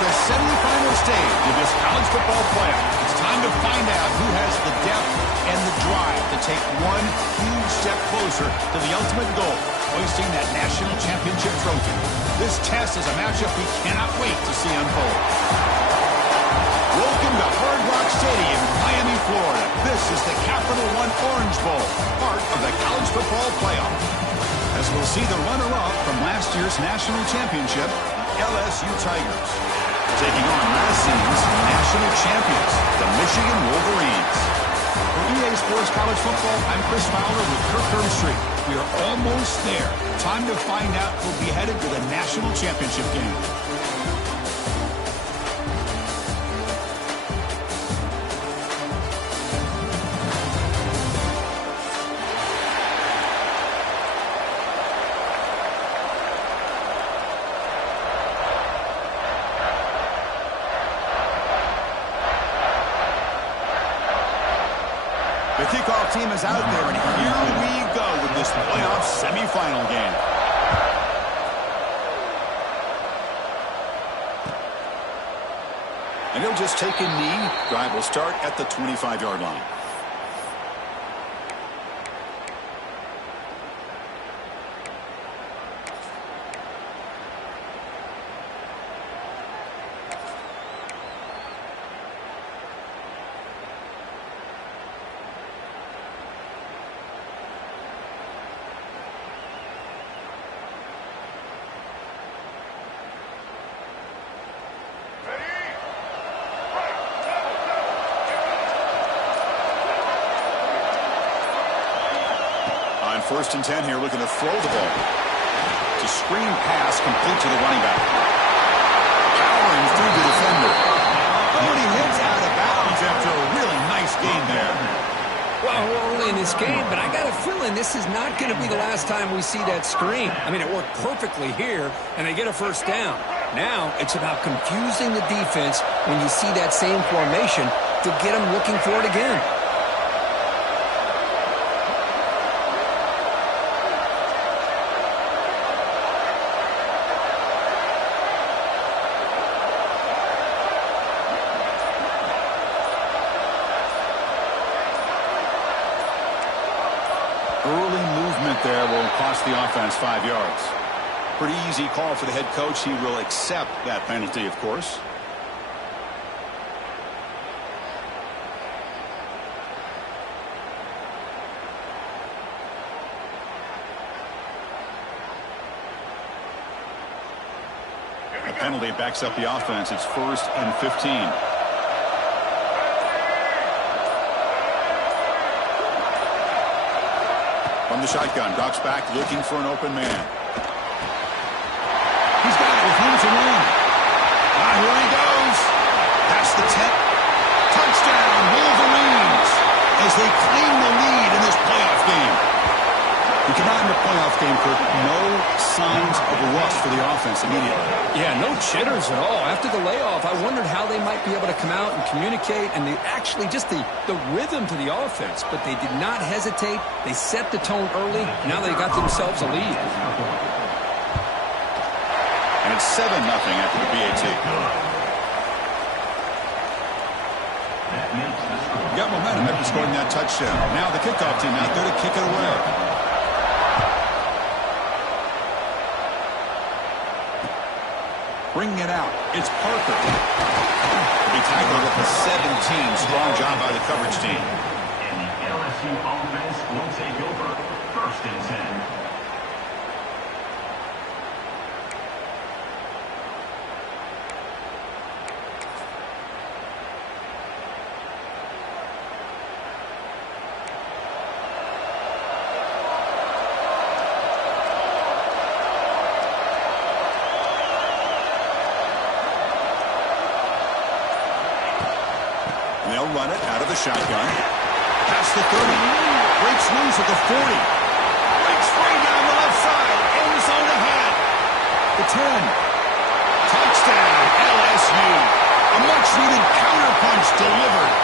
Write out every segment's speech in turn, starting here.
the semifinal stage of this college football playoff. It's time to find out who has the depth and the drive to take one huge step closer to the ultimate goal, hoisting that national championship trophy. This test is a matchup we cannot wait to see unfold. Welcome to Hard Rock Stadium in Miami, Florida. This is the Capital One Orange Bowl, part of the college football playoff. As we'll see the runner-up from last year's national championship, LSU Tigers, taking on last season's national champions, the Michigan Wolverines. For EA Sports College Football, I'm Chris Fowler with Kirk Herbstreit. We are almost there. Time to find out who'll be headed to the national championship game. The kickoff team is out there, and here we go with this playoff semifinal game. And he'll just take a knee. Drive will start at the 25-yard line. First and 10 here, looking to throw the ball. To screen pass complete to the running back. Powering through the defender. But he hits out of bounds after a really nice game there. Well, we're early in this game, but I got a feeling this is not going to be the last time we see that screen. I mean, it worked perfectly here, and they get a first down. Now it's about confusing the defense when you see that same formation to get them looking for it again. Early movement there will cost the offense 5 yards. Pretty easy call for the head coach. He will accept that penalty, of course. A penalty backs up the offense. It's 1st and 15. From the shotgun, Doc's back looking for an open man. He's got it with room to run. Here he goes. Past the 10. Touchdown, Wolverines, as they claim the lead in this playoff game. We cannot in the playoff game, Kirk. No signs of a rust for the offense immediately. Yeah, no jitters at all. After the layoff, I wondered how they might be able to come out and communicate, and actually just the rhythm to the offense. But they did not hesitate. They set the tone early. Now they got themselves a lead. And it's 7-0 after the BAT. Got momentum after scoring that touchdown. Now the kickoff team out there to kick it away. Bringing it out. It's Parker. He tackled at the 17. Strong job by the coverage team. And the LSU offense will take over 1st and 10. They'll run it out of the shotgun. Past the 30. Breaks loose at the 40. Breaks free down the left side. End zone ahead. The 10. Touchdown, LSU. A much-needed counterpunch delivered.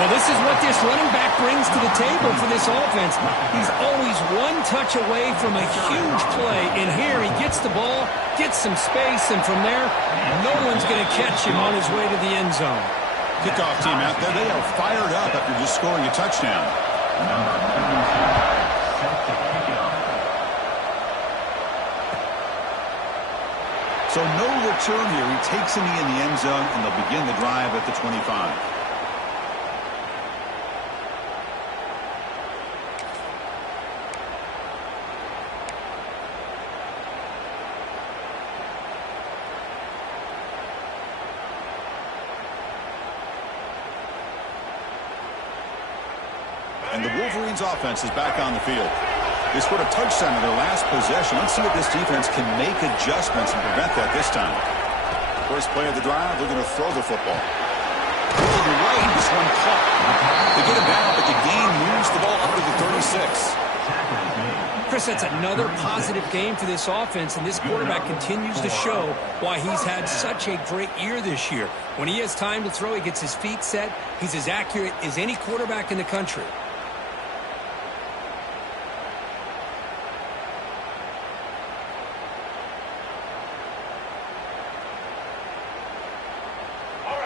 Well, this is what this running back brings to the table for this offense. He's always one touch away from a huge play. And here he gets the ball, gets some space, and from there, no one's going to catch him on his way to the end zone. Kickoff team out there, they are fired up after just scoring a touchdown. Number 32, set to kick it off. So no return here. He takes a knee in the end zone, and they'll begin the drive at the 25. And the Wolverines offense is back on the field. They scored a touchdown in their last possession. Let's see if this defense can make adjustments and prevent that this time. First play of the drive, they're going to throw the football. To the right, this one caught. They get him down, but the gain moves the ball up to the 36. Chris, that's another positive game for this offense, and this quarterback continues to show why he's had such a great year this year. When he has time to throw, he gets his feet set. He's as accurate as any quarterback in the country.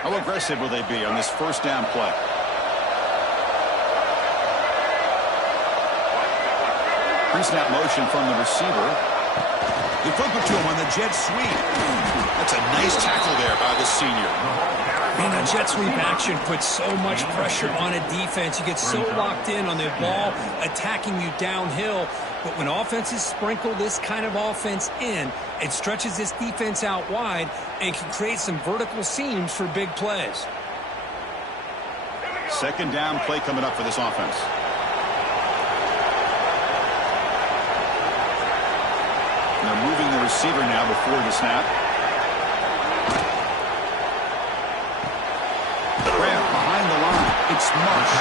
How aggressive will they be on this first down play? Pre-snap motion from the receiver. They flip it to him on the jet sweep. That's a nice tackle there by the senior. Man, a jet sweep action puts so much pressure on a defense. You get so locked in on the ball attacking you downhill. But when offenses sprinkle this kind of offense in, it stretches this defense out wide and can create some vertical seams for big plays. Second down play coming up for this offense. And they're moving the receiver now before the snap. Grant behind the line. It's Marsh.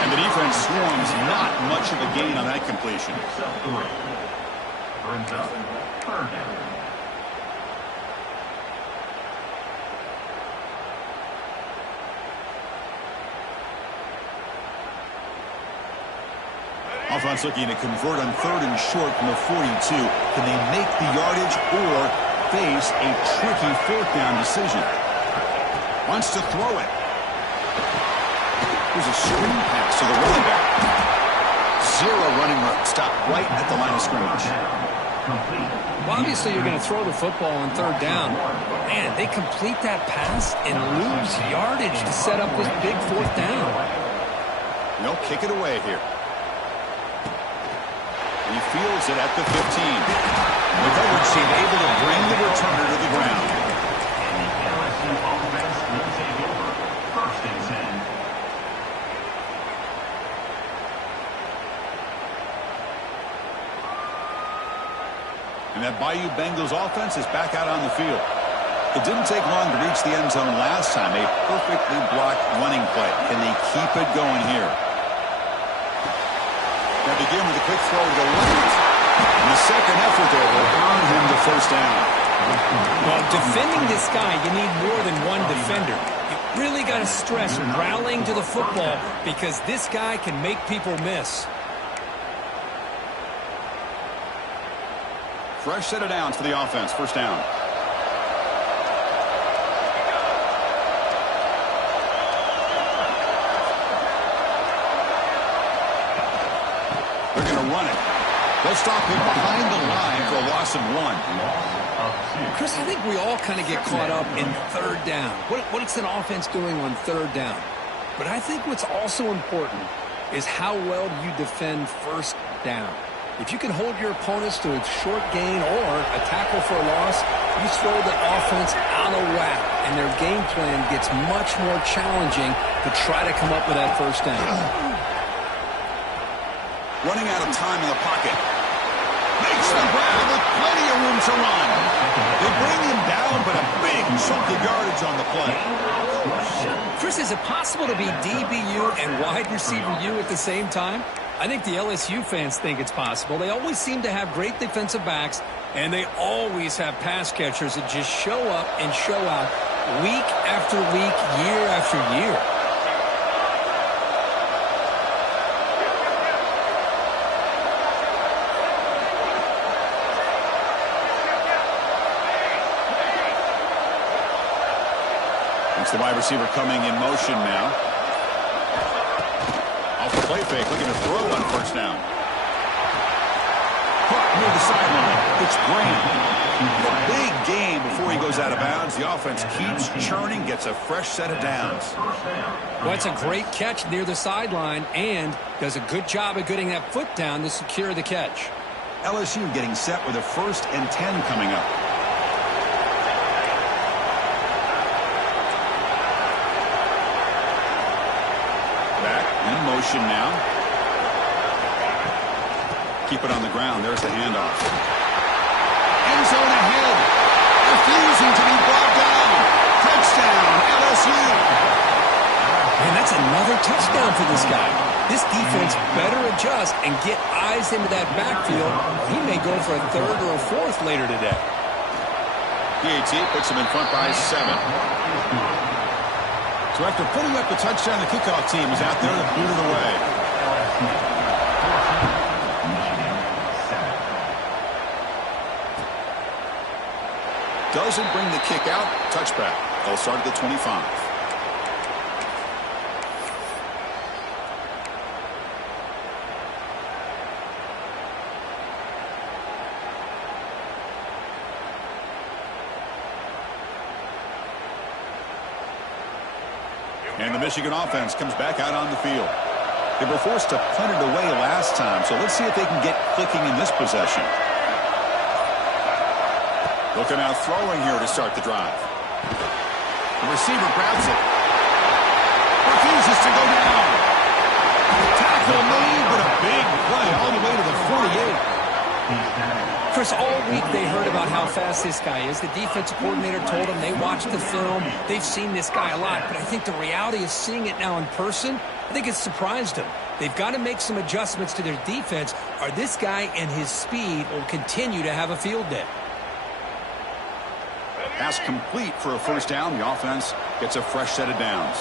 And the defense swarms, not much of a gain on that completion. Brings up third down. Offense looking to convert on third and short from the 42. Can they make the yardage or face a tricky fourth down decision? Wants to throw it. Here's a screen pass to the running back. Zero running room. Stop right at the line of scrimmage. Well, obviously, you're going to throw the football on third down. Man, they complete that pass and lose yardage to set up this big fourth down. No, kick it away here. He fields it at the 15. The coverage team able to bring the returner to the ground. And the LSU offense will take over. First and 10. And that Bayou Bengals offense is back out on the field. It didn't take long to reach the end zone last time. A perfectly blocked running play. Can they keep it going here? They begin with a quick throw to the left. And the second effort there will earn him the first down. Well, defending this guy, you need more than one defender. You really got to stress rallying to the football because this guy can make people miss. Fresh set of downs for the offense. First down. They're going to run it. They'll stop him behind the line for a loss of 1. Chris, I think we all kind of get caught up in third down. What's an offense doing on third down? But I think what's also important is how well do you defend first down. If you can hold your opponents to a short gain or a tackle for a loss, you throw the offense out of whack, and their game plan gets much more challenging to try to come up with that first down. Running out of time in the pocket. Makes the grab with plenty of room to run. They bring him down, but a big chunk of yardage on the play. Chris, is it possible to be DBU and wide receiver U at the same time? I think the LSU fans think it's possible. They always seem to have great defensive backs, and they always have pass catchers that just show up and show out week after week, year after year. Watch the wide receiver coming in motion now. Off the play fake, looking to throw on first down. Caught near the sideline. It's Graham. A big game before he goes out of bounds. The offense keeps churning, gets a fresh set of downs. Well, it's a great catch near the sideline and does a good job of getting that foot down to secure the catch. LSU getting set with a 1st and 10 coming up. Back in motion now. Keep it on the ground. There's the handoff. End zone ahead. Refusing to be brought down. Touchdown, LSU. Man, that's another touchdown for this guy. This defense better adjust and get eyes into that backfield. He may go for a 3rd or a 4th later today. PAT puts him in front by 7. So after putting up the touchdown, the kickoff team is out there to boot it away. Doesn't bring the kick out. Touchback. They'll start at the 25. And the Michigan offense comes back out on the field. They were forced to punt it away last time, so let's see if they can get clicking in this possession. Looking out throwing here to start the drive. The receiver grabs it. Refuses to go down. Tackle made, but a big play all the way to the 48. Chris, all week they heard about how fast this guy is. The defensive coordinator told them they watched the film. They've seen this guy a lot, but I think the reality is seeing it now in person, I think it's surprised them. They've got to make some adjustments to their defense, or this guy and his speed will continue to have a field day. Pass complete for a 1st down. The offense gets a fresh set of downs.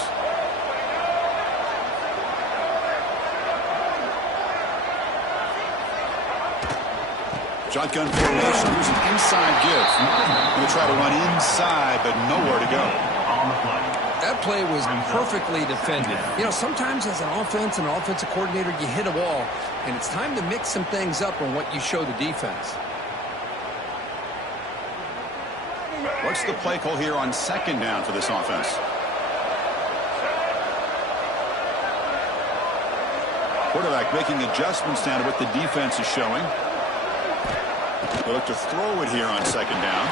Shotgun formation. Here's an inside give. We'll try to run inside, but nowhere to go. That play was perfectly defended. You know, sometimes as an offense and offensive coordinator, you hit a wall, and it's time to mix some things up on what you show the defense. What's the play call here on 2nd down for this offense? Quarterback making adjustments down to what the defense is showing. They look to throw it here on 2nd down.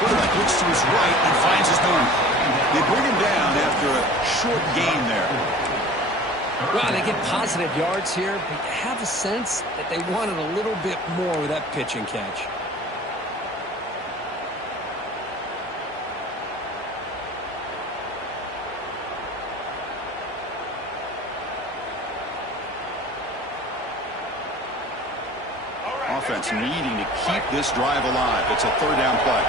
Quarterback looks to his right and finds his man. They bring him down after a short gain there. Well, they get positive yards here, but you have a sense that they wanted a little bit more with that pitch and catch. Offense needing to keep this drive alive. It's a 3rd down play.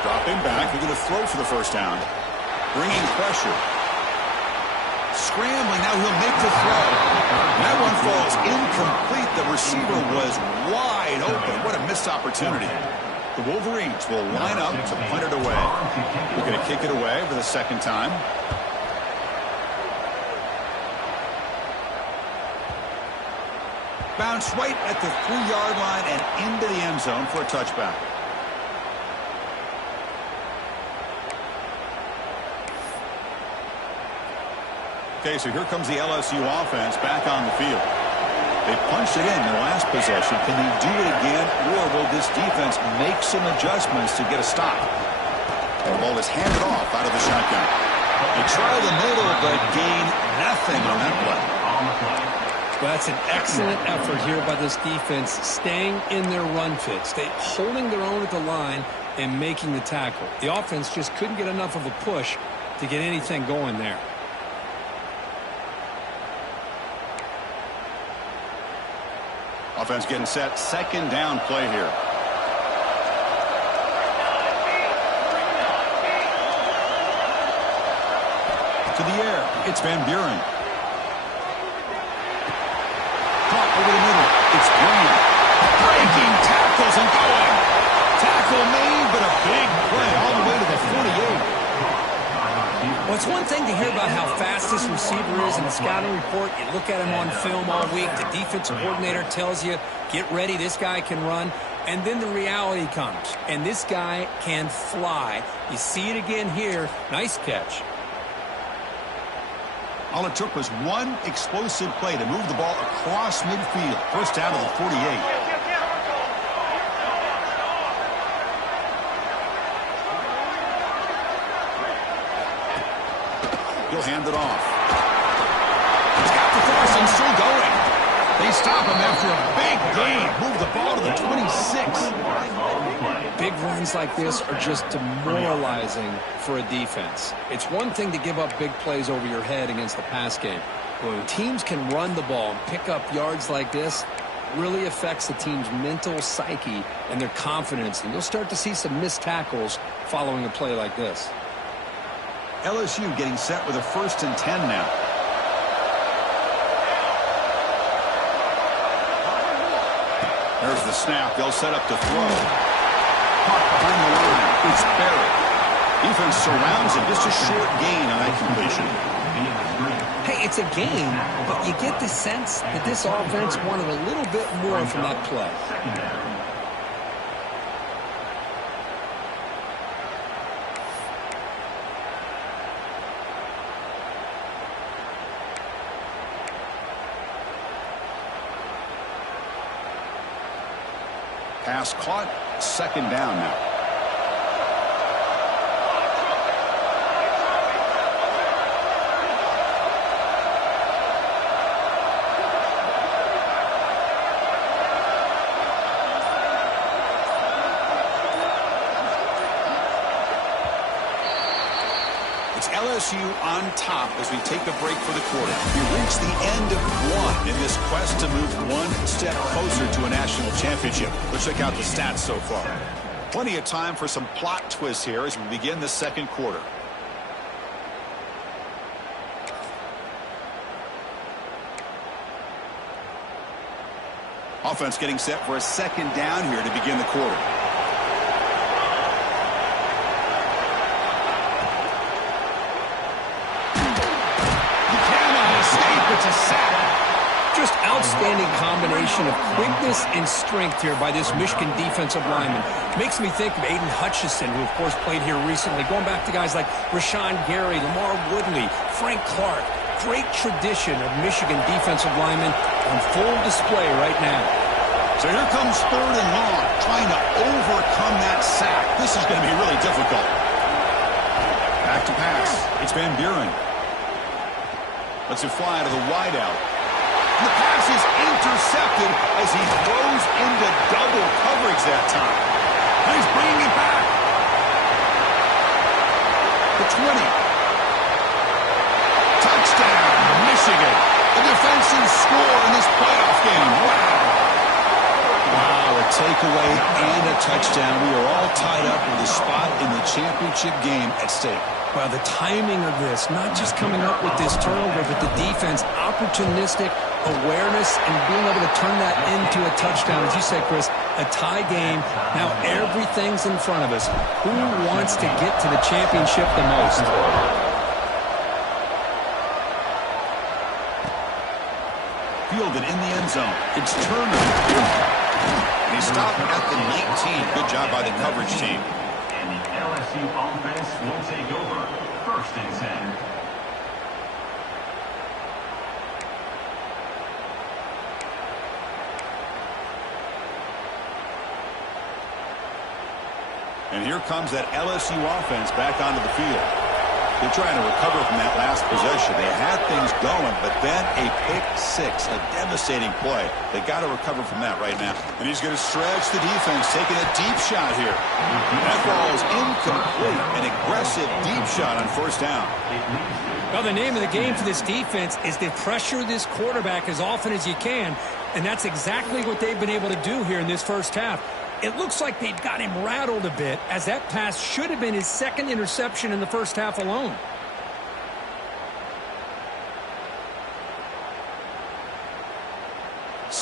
Dropping back. They're going to throw for the 1st down. Bringing pressure. Scrambling. Now he'll make the throw. That one falls incomplete. The receiver was wide open. What a missed opportunity. The Wolverines will line up to punt it away. We're going to kick it away for the 2nd time. Bounce right at the 3-yard line and into the end zone for a touchback. Okay, so here comes the LSU offense back on the field. They punched it in their last possession. Can they do it again, or will this defense make some adjustments to get a stop? The ball is handed off out of the shotgun. They try the middle, but gain nothing on that play. Well, that's an excellent effort here by this defense, staying in their run fits. They holding their own at the line and making the tackle. The offense just couldn't get enough of a push to get anything going there. Offense getting set. 2nd down play here. To the air. It's Van Buren. Caught over the middle. Green. Breaking tackles and going. Tackle made, but a big play all the way to the 48. Well, it's one thing to hear about how fast this receiver is in the scouting report. You look at him on film all week. The defensive coordinator tells you, get ready, this guy can run. And then the reality comes, and this guy can fly. You see it again here. Nice catch. All it took was one explosive play to move the ball across midfield. First down to the 48. He'll hand it off. He's got the force and still going. They stop him after a big gain. Move the ball to the 26. Big runs like this are just demoralizing for a defense. It's one thing to give up big plays over your head against the pass game. When teams can run the ball and pick up yards like this, really affects the team's mental psyche and their confidence. And you'll start to see some missed tackles following a play like this. LSU getting set with a 1st and 10 now. There's the snap. They'll set up to throw. Caught behind the line. It's Barrett. Defense surrounds him. Just a short gain on that completion. Hey, it's a game, but you get the sense that this offense wanted a little bit more from that play. Pass caught. 2nd down now. It's LSU on top as we take a break for the quarter. We reach the end of one in this quest to move one step closer to a national championship. Let's check out the stats so far. Plenty of time for some plot twists here as we begin the 2nd quarter. Offense getting set for a 2nd down here to begin the quarter. It's a sack. Just outstanding combination of quickness and strength here by this Michigan defensive lineman. Makes me think of Aiden Hutchinson, who, of course, played here recently. Going back to guys like Rashawn Gary, Lamar Woodley, Frank Clark. Great tradition of Michigan defensive linemen on full display right now. So here comes 3rd and long, trying to overcome that sack. This is going to be really difficult. Back to pass. It's Van Buren. Lets it fly to the wideout. The pass is intercepted as he throws into double coverage that time. And he's bringing it back. The 20. Touchdown, Michigan. A defensive score in this playoff game. Wow. Wow, a takeaway and a touchdown. We are all tied up with a spot in the championship game at stake. Well, the timing of this, not just coming up with this turnover, but the defense, opportunistic awareness, and being able to turn that into a touchdown. As you said, Chris, a tie game. Now everything's in front of us. Who wants to get to the championship the most? Fielded in the end zone. It's Turner. And he stopped at the 19. Good job by the coverage team. LSU offense will take over. 1st and 10. And here comes that LSU offense back onto the field. They're trying to recover from that last possession. They had things going, but then a pick 6, a devastating play. They got to recover from that right now. And he's going to stretch the defense, taking a deep shot here. That ball is incomplete. An aggressive deep shot on 1st down. Well, the name of the game for this defense is to pressure this quarterback as often as you can, and that's exactly what they've been able to do here in this 1st half. It looks like they've got him rattled a bit, as that pass should have been his 2nd interception in the 1st half alone.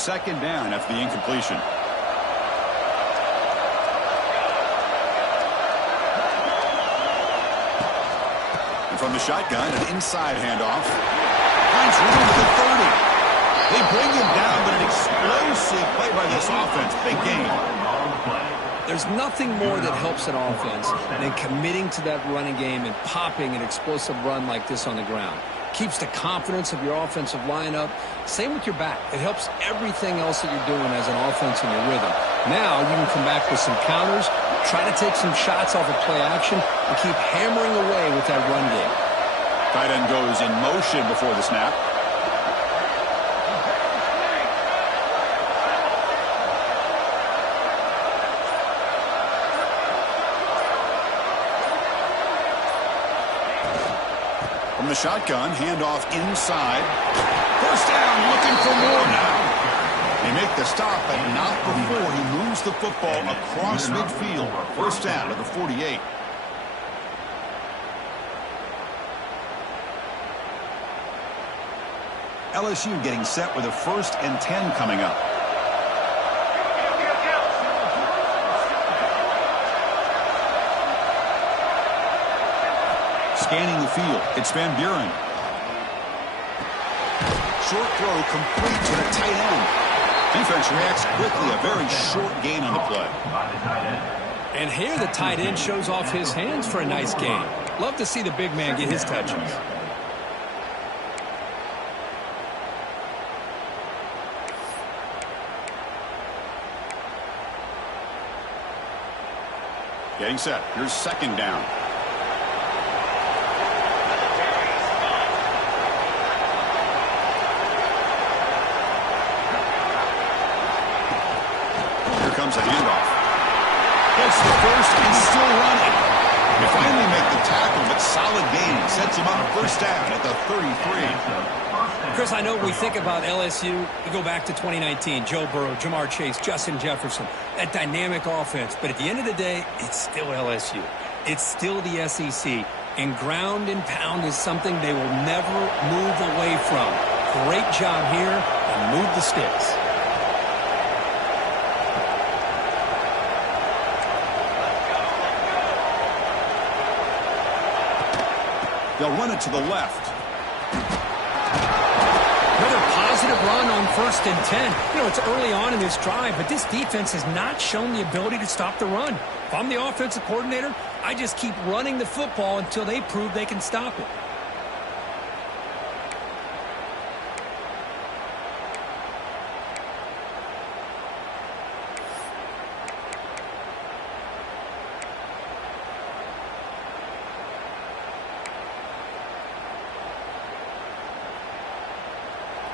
second down after the incompletion. And from the shotgun, an inside handoff. Finds room at the 30. They bring him down, but an explosive play by this offense. Big game. There's nothing more that helps an offense than committing to that running game and popping an explosive run like this on the ground. Keeps the confidence of your offensive lineup. Same with your back. It helps everything else that you're doing as an offense in your rhythm. Now you can come back with some counters, try to take some shots off of play action, and keep hammering away with that run game. Tight end goes in motion before the snap. From the shotgun, handoff inside. First down, looking for more now. They make the stop, but not before he moves the football across midfield. First down to the 48. LSU getting set with a 1st and 10 coming up. Scanning the field, it's Van Buren. Short throw complete to the tight end. Defense reacts quickly, a very short gain on the play. And here the tight end shows off his hands for a nice gain. Love to see the big man get his touches. Getting set, here's second down. Comes a handoff. Gets the first and still running. They finally make the tackle, but solid gain. Sets him up first down at the 33. Chris, I know we think about LSU. We go back to 2019. Joe Burrow, Jamar Chase, Justin Jefferson. That dynamic offense. But at the end of the day, it's still LSU. It's still the SEC. And ground and pound is something they will never move away from. Great job here, and move the sticks. They'll run it to the left. Another positive run on 1st and 10. You know, it's early on in this drive, but this defense has not shown the ability to stop the run. If I'm the offensive coordinator, I just keep running the football until they prove they can stop it.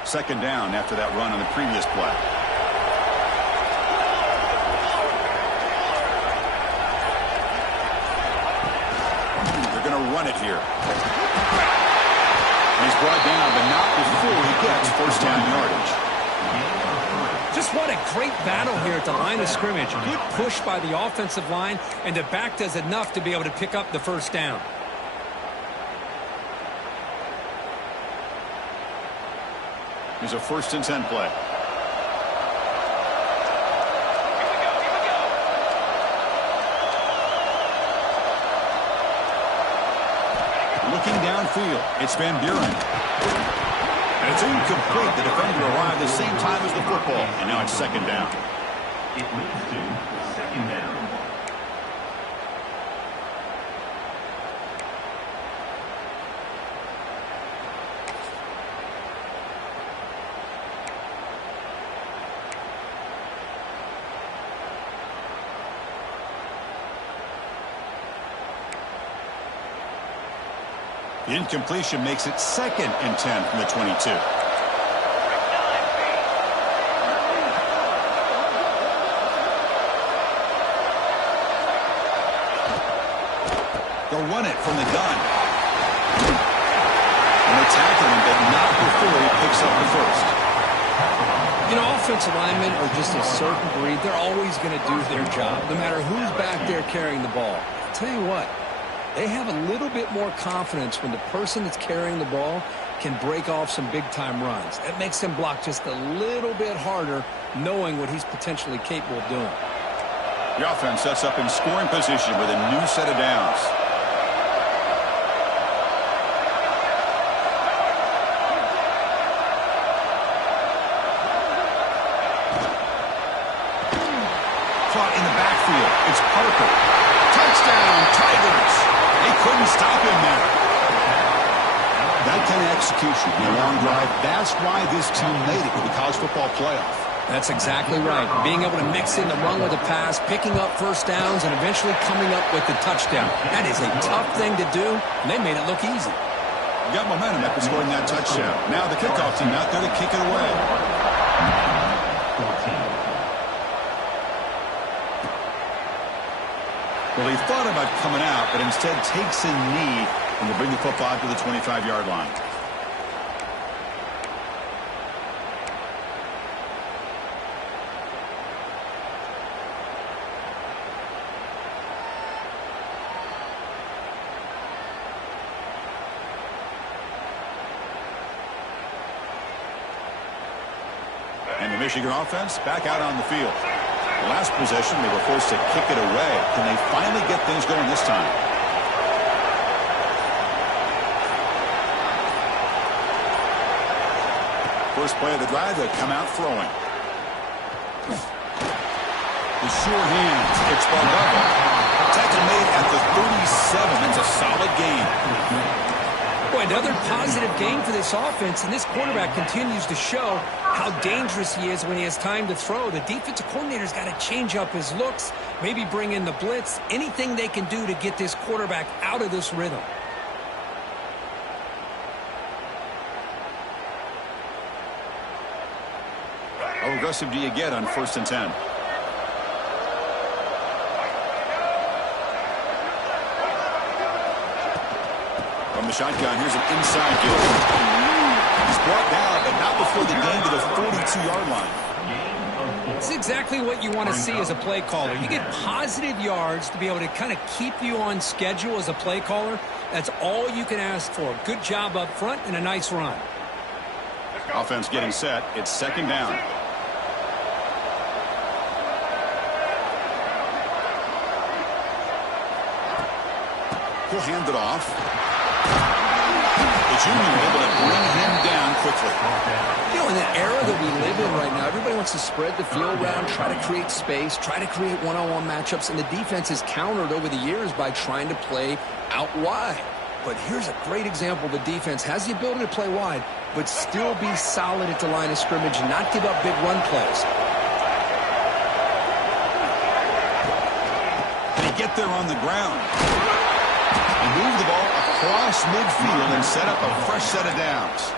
Second down after that run on the previous play. They're going to run it here. He's brought down, but not before he gets first down yardage. Just what a great battle here at the line of scrimmage. Good push by the offensive line, and the back does enough to be able to pick up the first down. Here's a 1st and 10 play. Looking downfield, it's Van Buren. And it's incomplete. The defender arrived the same time as the football, and now it's second down. It leads to second down. The incompletion makes it 2nd and 10 from the 22. They'll run it from the gun. And they tackle him, but not before he picks up the first. You know, offensive linemen are just a certain breed. They're always going to do their job, no matter who's back there carrying the ball. I'll tell you what. They have a little bit more confidence when the person that's carrying the ball can break off some big-time runs. That makes him block just a little bit harder, knowing what he's potentially capable of doing. The offense sets up in scoring position with a new set of downs. Caught in the backfield. It's Parker. Touchdown, Tigers. They couldn't stop him there. That kind of execution in a long drive, that's why this team made it to the college football playoff. That's exactly right. Being able to mix in the run with the pass, picking up first downs, and eventually coming up with the touchdown. That is a tough thing to do, and they made it look easy. Got momentum after scoring that touchdown. Now the kickoff team out there to kick it away. Well, he thought about coming out, but instead takes a knee and will bring the football to the 25-yard line. And the Michigan offense back out on the field. Last possession, they were forced to kick it away. Can they finally get things going this time? First play of the drive, they come out throwing. The sure hands. It's Bargava. Tackle made at the 37. It's a solid gain. Boy, another positive game for this offense, and this quarterback continues to show how dangerous he is when he has time to throw. The defensive coordinator's got to change up his looks, maybe bring in the blitz, anything they can do to get this quarterback out of this rhythm. How aggressive do you get on 1st and 10? From the shotgun, here's an inside kick. He's brought down, but not before the gain to the 42-yard line. It's exactly what you want to see as a play caller. You get positive yards to be able to kind of keep you on schedule as a play caller. That's all you can ask for. Good job up front and a nice run. Offense getting set. It's 2nd down. He'll hand it off. The junior able to bring him down quickly. You know, in the era that we live in right now, everybody wants to spread the field around, try to create space, try to create one-on-one matchups, and the defense is countered over the years by trying to play out wide. But here's a great example. The defense has the ability to play wide, but still be solid at the line of scrimmage, not give up big run plays. Can he get there on the ground? And move the ball across midfield and set up a fresh set of downs.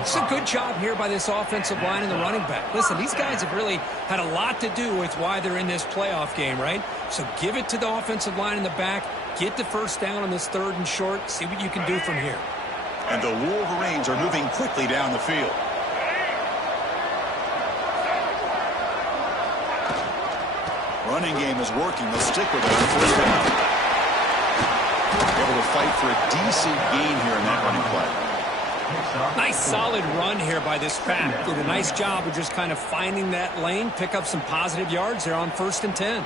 It's a good job here by this offensive line and the running back. Listen, these guys have really had a lot to do with why they're in this playoff game, right? So give it to the offensive line in the back. Get the first down on this 3rd and short. See what you can do from here. And the Wolverines are moving quickly down the field. Running game is working. They'll stick with it on 1st down. Able to fight for a decent gain here in that running play. Nice solid run here by this pack. Did a nice job of just kind of finding that lane, pick up some positive yards there on 1st and 10.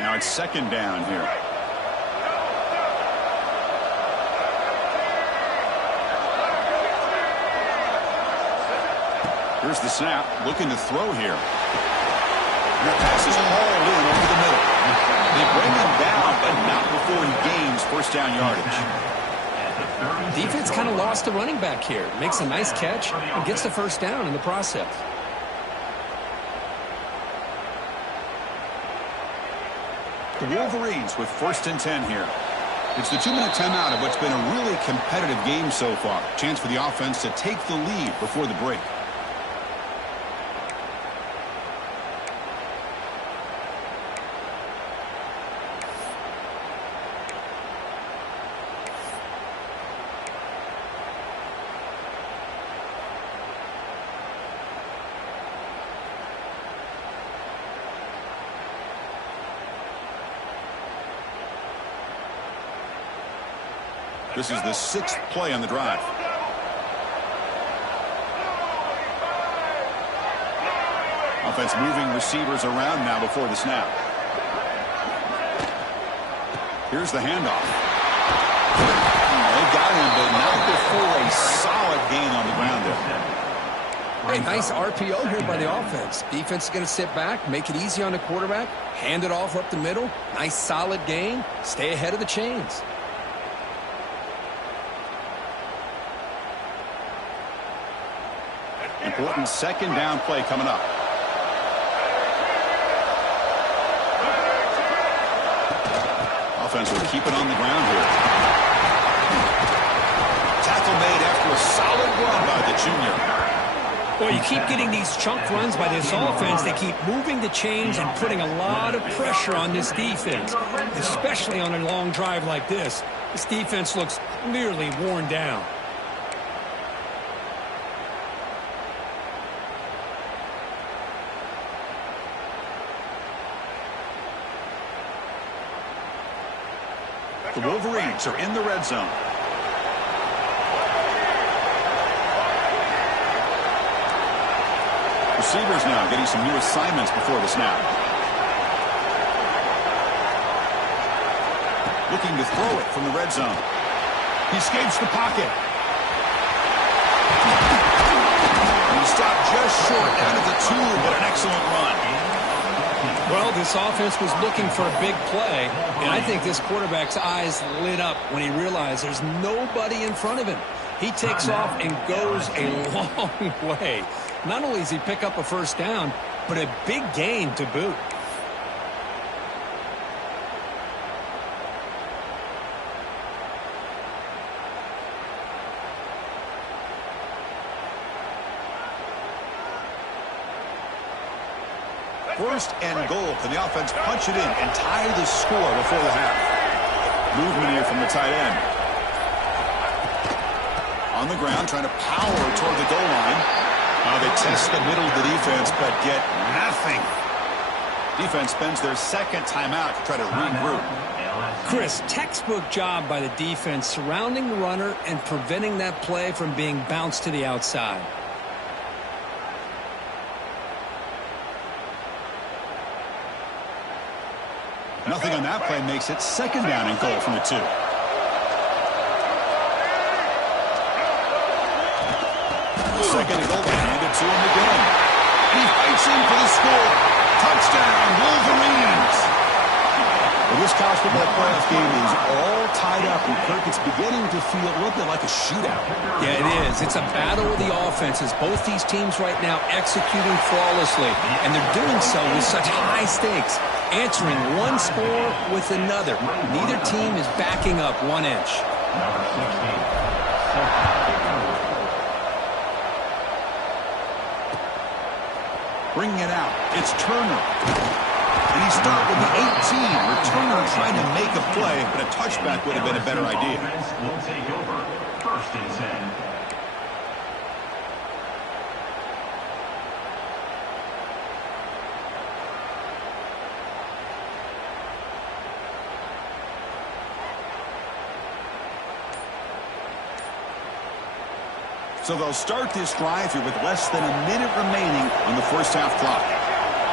Now it's 2nd down here. Here's the snap, looking to throw here. Your pass is hauled in over the middle. They bring him down, but not before he gains 1st down yardage. Defense kind of lost the running back here. Makes a nice catch and gets the 1st down in the process. The Wolverines with 1st and 10 here. It's the 2-minute timeout of what's been a really competitive game so far. Chance for the offense to take the lead before the break. This is the 6th play on the drive. Offense moving receivers around now before the snap. Here's the handoff. They got him, but not before a solid gain on the ground there. Hey, nice RPO here by the offense. Defense is going to sit back, make it easy on the quarterback, hand it off up the middle. Nice solid gain. Stay ahead of the chains. Important 2nd down play coming up. Offense will keep it on the ground here. Tackle made after a solid run by the junior. Well, you keep getting these chunk runs by this offense. They keep moving the chains and putting a lot of pressure on this defense, especially on a long drive like this. This defense looks clearly worn down. The Wolverines are in the red zone. Receivers now getting some new assignments before the snap. Looking to throw it from the red zone. He escapes the pocket. He stopped just short out of the 2, but an excellent run. Well, this offense was looking for a big play, and I think this quarterback's eyes lit up when he realized there's nobody in front of him. He takes off and goes a long way. Not only does he pick up a 1st down, but a big gain to boot. First and goal. Can the offense punch it in and tie the score before the half? Movement here from the tight end. On the ground, trying to power toward the goal line. They test the middle of the defense, but get nothing. Defense spends their 2nd timeout to try to regroup. Chris, textbook job by the defense surrounding the runner and preventing that play from being bounced to the outside. Nothing on that play makes it 2nd down and goal from the 2. Second and goal, hand it to him again. And he fights in for the score. Touchdown, Wolverines. Well, this college football playoff game is all tied up, and Kirk, it's beginning to feel a little bit like a shootout. Yeah, it is. It's a battle of the offenses. Both these teams right now executing flawlessly, and they're doing so with such high stakes, answering one score with another. Neither team is backing up 1 inch. Number 16. Bringing it out, it's Turner. And he starts with the 18. Turner trying to make a play, but a touchback would have been a better idea. Offense will take over. 1st and 10. So they'll start this drive here with less than a minute remaining on the 1st half clock.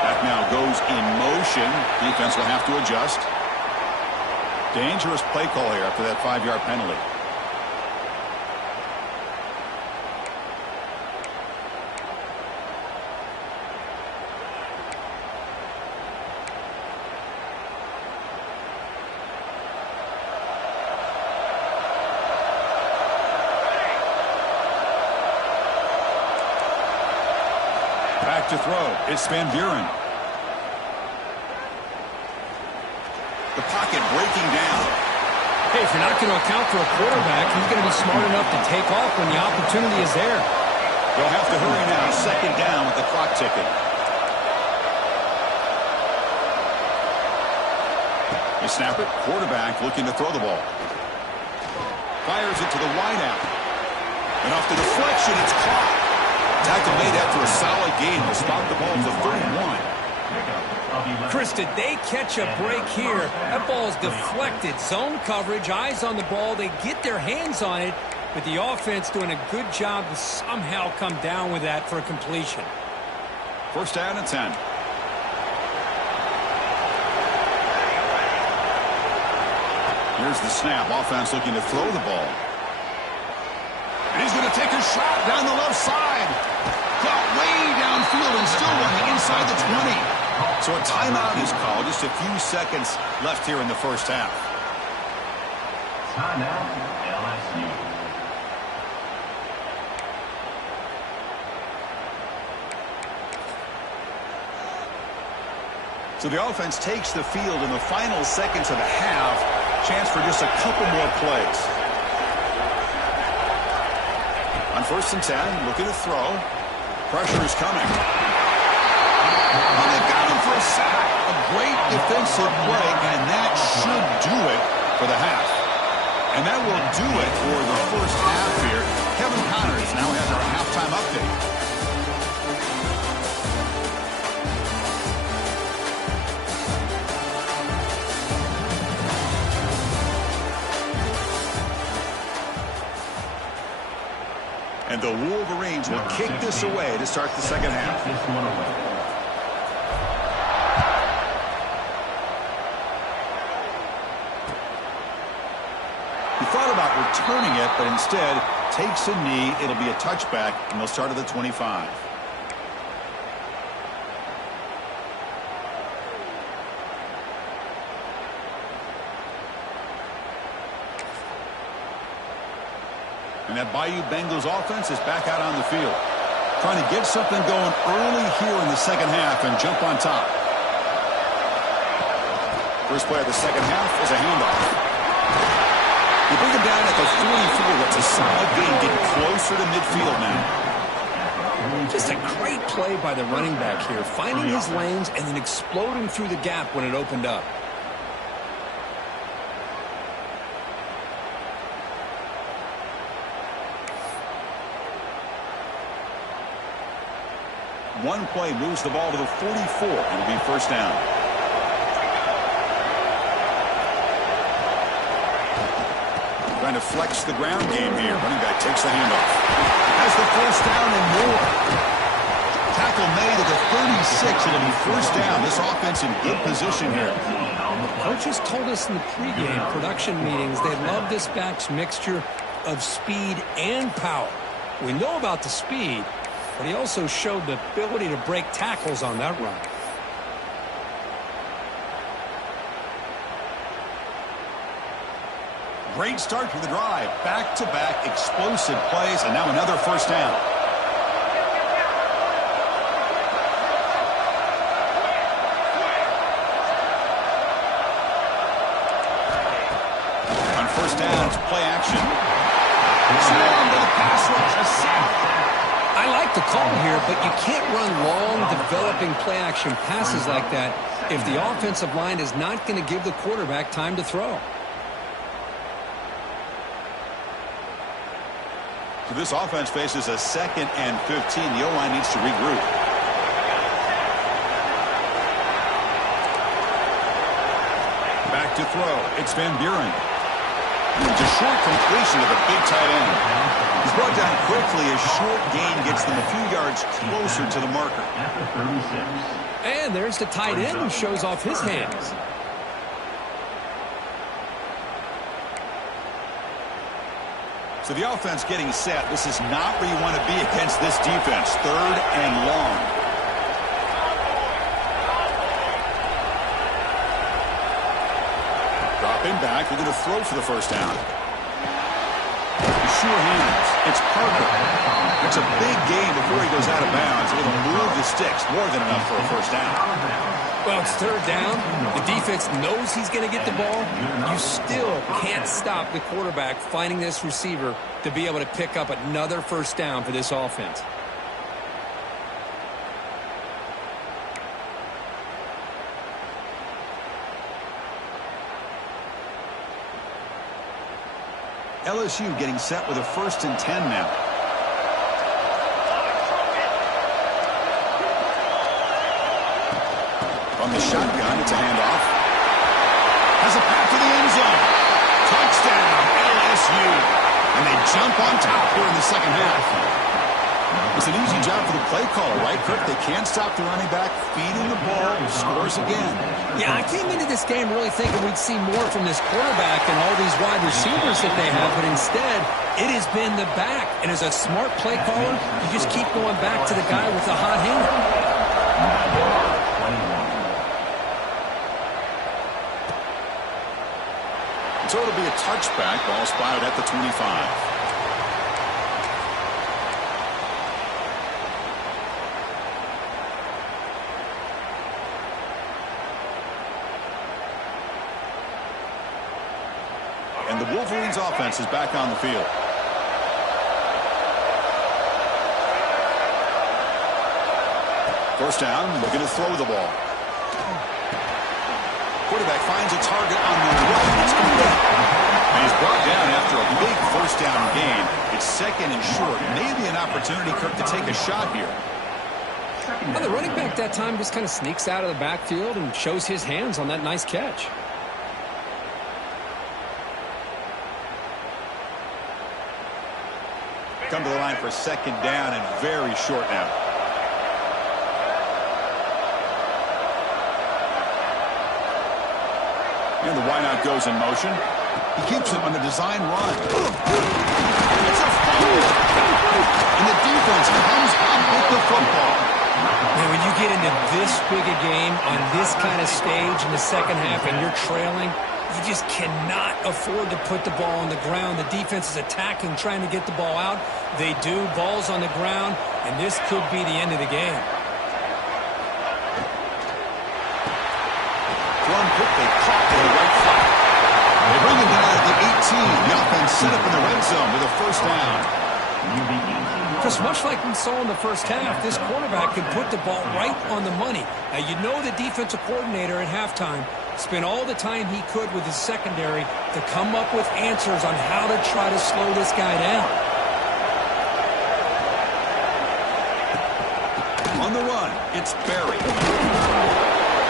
That now goes in motion. Defense will have to adjust. Dangerous play call here after that 5-yard penalty. Back to throw. It's Van Buren. The pocket breaking down. Hey, if you're not going to account for a quarterback, he's going to be smart enough to take off when the opportunity is there. They'll have to hurry now. 2nd down with the clock ticking. They snap it. Quarterback looking to throw the ball. Fires it to the wideout. And off the deflection, it's caught. Tackle made after a solid gain. Will stop the ball to 31. Chris, did they catch a break here? That ball's deflected. Zone coverage, eyes on the ball. They get their hands on it, but the offense doing a good job to somehow come down with that for a completion. First down and 10. Here's the snap. Offense looking to throw the ball. And he's going to take a shot down the left side. Caught way downfield and still running inside the 20. So a timeout is called. Just a few seconds left here in the first half. Timeout, LSU. So the offense takes the field in the final seconds of the half. Chance for just a couple more plays. On first and 10, looking to throw. Pressure is coming. And they got him for a sack. A great defensive play, and that should do it for the half. And that will do it for the first half here. Kevin Connors now has our halftime update. And the Wolverines will kick this away to start the second half. He thought about returning it, but instead takes a knee. It'll be a touchback, and they'll start at the 25. And that Bayou Bengals offense is back out on the field. Trying to get something going early here in the second half and jump on top. First play of the second half is a handoff. You bring him down at the 44. That's a solid gain, getting closer to midfield now. Just a great play by the running back here, finding his lanes and then exploding through the gap when it opened up. One play moves the ball to the 44. It'll be first down. Trying to flex the ground game here. Running back takes the handoff. Has the first down and more. Tackle made at the 36. It'll be first down. This offense in good position here. Coaches told us in the pregame production meetings they love this back's mixture of speed and power. We know about the speed, but he also showed the ability to break tackles on that run. Great start to the drive. Back-to-back explosive plays, and now another first down. On first down, it's play action. Slam to the pass rush. A sack. I like the call here, but you can't run long, developing play-action passes like that if the offensive line is not going to give the quarterback time to throw. So this offense faces a 2nd and 15. The O-line needs to regroup. Back to throw. It's Van Buren. It's a short completion to the big tight end. He's brought down quickly. A short gain gets them a few yards closer to the marker. And there's the tight end who shows off his hands. So the offense getting set. This is not where you want to be against this defense. 3rd and long. Dropping back. They're going to throw for the first down. Sure hands. It's Parker. It's a big gain before he goes out of bounds. It'll move the sticks. More than enough for a first down. Well, it's 3rd down. The defense knows he's going to get the ball. You still can't stop the quarterback finding this receiver to be able to pick up another first down for this offense. LSU getting set with a 1st and 10 now. From the shotgun, it's a handoff. Has a pass to the end zone. Touchdown, LSU. And they jump on top here in the second half. It's an easy job for the play caller, right, Kirk? They can't stop the running back, feeding the ball, scores again. Yeah, I came into this game really thinking we'd see more from this quarterback and all these wide receivers that they have, but instead, it has been the back. And as a smart play caller, you just keep going back to the guy with the hot hand. So it'll be a touchback. Ball spotted at the 25. And the Wolverines offense is back on the field. First down, looking to throw the ball. Quarterback finds a target on the right. It's complete. And he's brought down after a big first down gain. It's second and short. Maybe an opportunity, Kirk, to take a shot here. Well, the running back that time just kind of sneaks out of the backfield and shows his hands on that nice catch. Come to the line for second down and very short now. And the wideout goes in motion. He keeps it on the design run. It's a fumble. And the defense comes up with the football. Man, when you get into this big a game on this kind of stage in the second half and you're trailing, you just cannot afford to put the ball on the ground. The defense is attacking, trying to get the ball out. They do. Ball's on the ground, and this could be the end of the game. Thrown quickly, caught in the right flat. They bring him down at the 18. The offense set up in the red zone with a first down. Just much like we saw in the first half, this quarterback can put the ball right on the money. Now, you know the defensive coordinator at halftime spent all the time he could with his secondary to come up with answers on how to try to slow this guy down. On the run, it's Barry.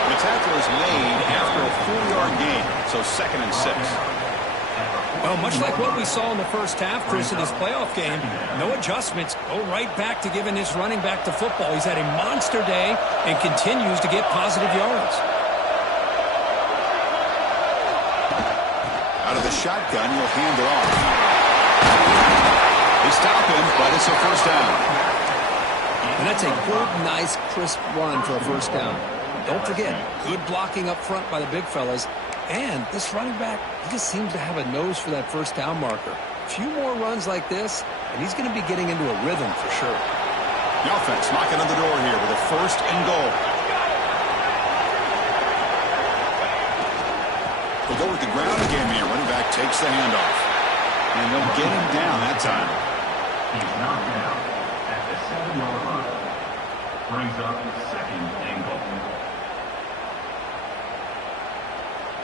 The tackle is made after a 4-yard gain, so second and 6. Well, much like what we saw in the first half, Chris, of this playoff game, no adjustments. Go right back to giving this running back the football. He's had a monster day and continues to get positive yards. Out of the shotgun, he'll hand it off. They stop him, but it's a first down. And that's a good, nice, crisp run for a first down. Don't forget, good blocking up front by the big fellas. And this running back, he just seems to have a nose for that first down marker. A few more runs like this, and he's going to be getting into a rhythm for sure. The offense knocking on the door here with a first and goal. They'll go with the ground again here. Running back takes the handoff. And they'll get him down that time. He's knocked down at the 7-yard line. Brings up second and goal.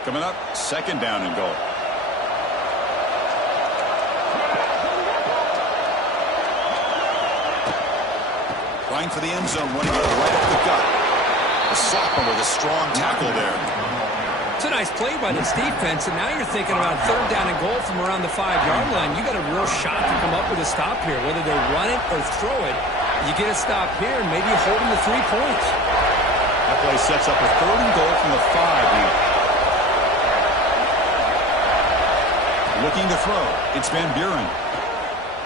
Coming up, second down and goal. Flying for the end zone, running it right up the gut. A sophomore with a strong tackle there. It's a nice play by this defense, and now you're thinking about third down and goal from around the 5-yard line. You got a real shot to come up with a stop here. Whether they run it or throw it, you get a stop here and maybe hold them to 3 points. That play sets up a third and goal from the 5 now. Looking to throw. It's Van Buren.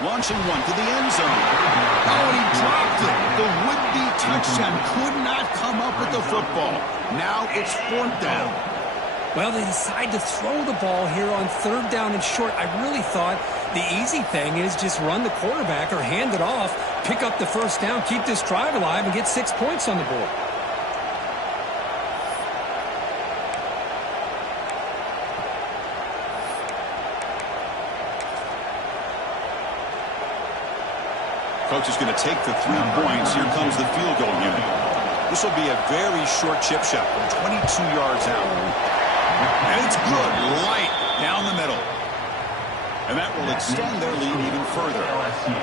Launching one to the end zone. Oh, and he dropped it. The would-be touchdown could not come up with the football. Now it's fourth down. Well, they decide to throw the ball here on third down and short. I really thought the easy thing is just run the quarterback or hand it off, pick up the first down, keep this drive alive, and get 6 points on the board. Coach is going to take the 3 points. Here comes the field goal unit. This will be a very short chip shot from 22 yards out. And it's good. Light down the middle. And that will extend their lead even further.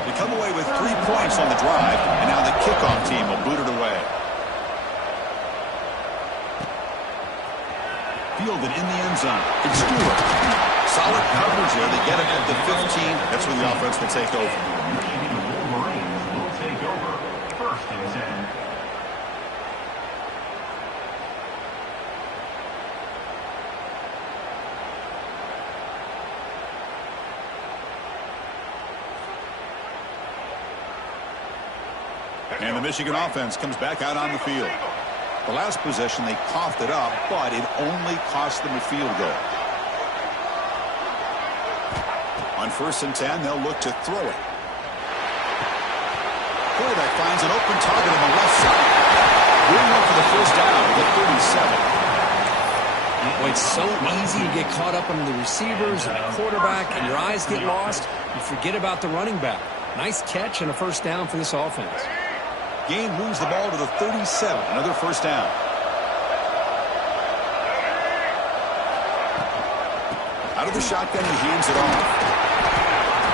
They come away with 3 points on the drive, and now the kickoff team will boot it away. Fielded in the end zone. It's Stewart. Solid coverage there. They get him at the 15. That's where the offense will take over. Michigan Wolverines will take over. 1st and 10. And the Michigan offense comes back out on the field. The last possession, they coughed it up, but it only cost them a field goal. On 1st and 10, they'll look to throw it. Quarterback finds an open target on the left side. Going up for the 1st down at the 37. Boy, it's so easy to get caught up under the receivers and the quarterback, and your eyes get lost. You forget about the running back. Nice catch and a 1st down for this offense. Gain moves the ball to the 37. Another 1st down. Out of the shotgun, he hands it off.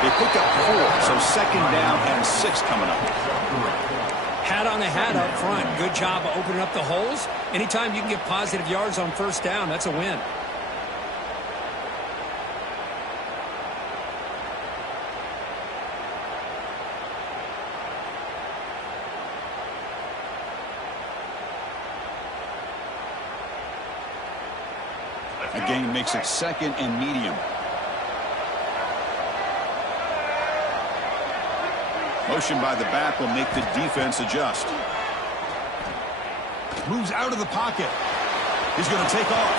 They pick up 4, so 2nd down and 6 coming up. Hat on a hat up front. Good job of opening up the holes. Anytime you can get positive yards on 1st down, that's a win. A gain makes it 2nd and medium. Motion by the back will make the defense adjust. Moves out of the pocket. He's going to take off.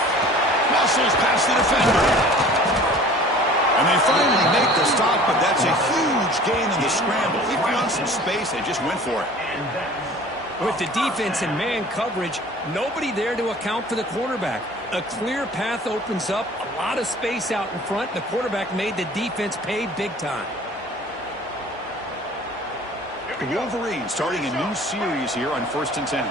Muscles past the defender. And they finally make the stop, but that's a huge gain in the scramble. He found some space and just went for it. With the defense and man coverage, nobody there to account for the quarterback. A clear path opens up, a lot of space out in front. The quarterback made the defense pay big time. The Wolverines starting a new series here on 1st and 10.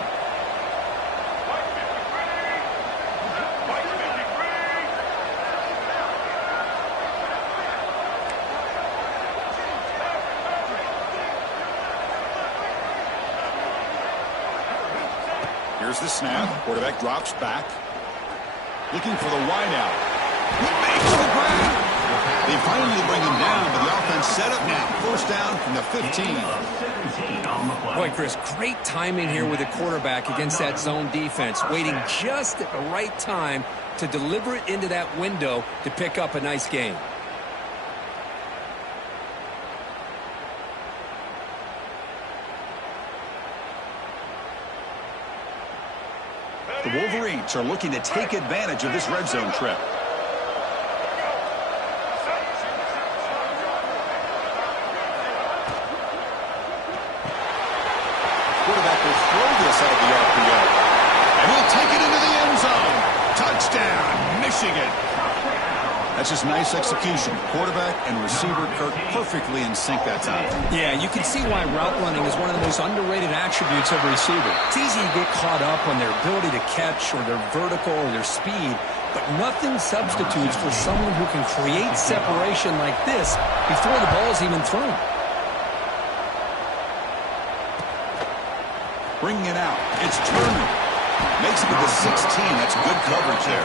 Here's the snap. Quarterback drops back. Looking for the wideout. He makes the grab. They finally bring him down, but the offense set up now. 1st down from the 15. Boy, Chris, great timing here with the quarterback against that zone defense. Waiting just at the right time to deliver it into that window to pick up a nice gain. The Wolverines are looking to take advantage of this red zone trip. Quarterback will throw this out of the RPO. And he'll take it into the end zone. Touchdown, Michigan. That's just nice execution. Quarterback and receiver Kirk perfectly in sync that time. Yeah, you can see why route running is one of the most underrated attributes of a receiver. It's easy to get caught up on their ability to catch or their vertical or their speed, but nothing substitutes for someone who can create separation like this before the ball is even thrown. Bringing it out. It's Turner. Makes it to the 16. That's good coverage there.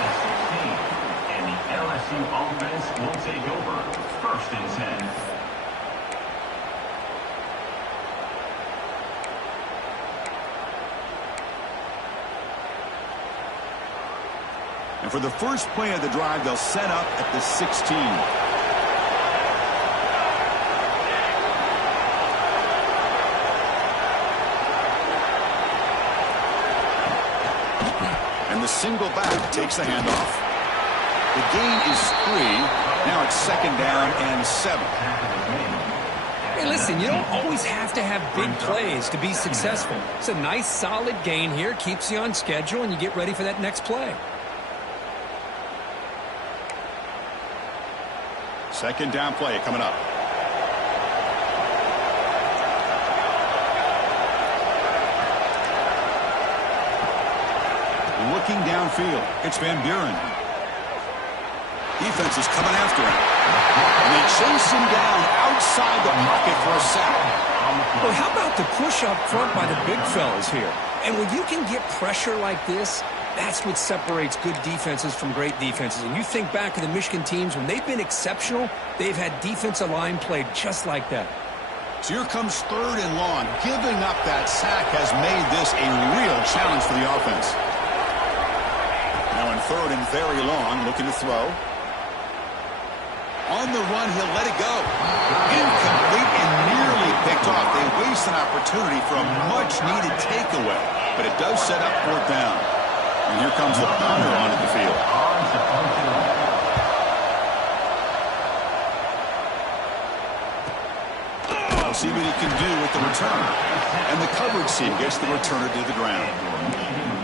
And the LSU offense will take over. 1st and 10. And for the first play of the drive, they'll set up at the 16. And the single back takes the handoff. The gain is 3. Now it's 2nd down and 7. Hey, listen, you don't always have to have big plays to be successful. It's a nice, solid gain here. Keeps you on schedule, and you get ready for that next play. 2nd down play coming up. Looking downfield. It's Van Buren. Defense is coming after him. And they chase him down outside the pocket for a sack. Well, how about the push up front by the big fellas here? And when you can get pressure like this, That's what separates good defenses from great defenses. And you think back to the Michigan teams, when they've been exceptional, they've had defensive line played just like that. So here comes 3rd and long. Giving up that sack has made this a real challenge for the offense. Now in 3rd and very long, looking to throw. On the run, he'll let it go. Incomplete and nearly picked off. They waste an opportunity for a much-needed takeaway, but it does set up 4th down. And here comes the punter onto the field. We'll see what he can do with the return. And the coverage team gets the returner to the ground.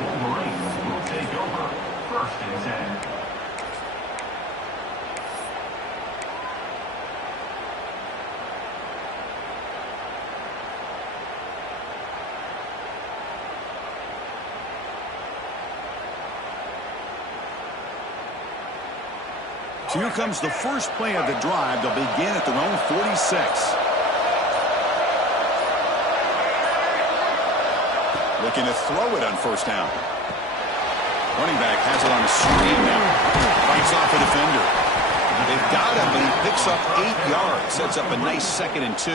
Wolverines will take over 1st and 10. So here comes the first play of the drive. They'll begin at their own 46. Looking to throw it on 1st down. Running back has it on a screen now. Fights off a defender. They've got him, but he picks up 8 yards. Sets up a nice 2nd and 2.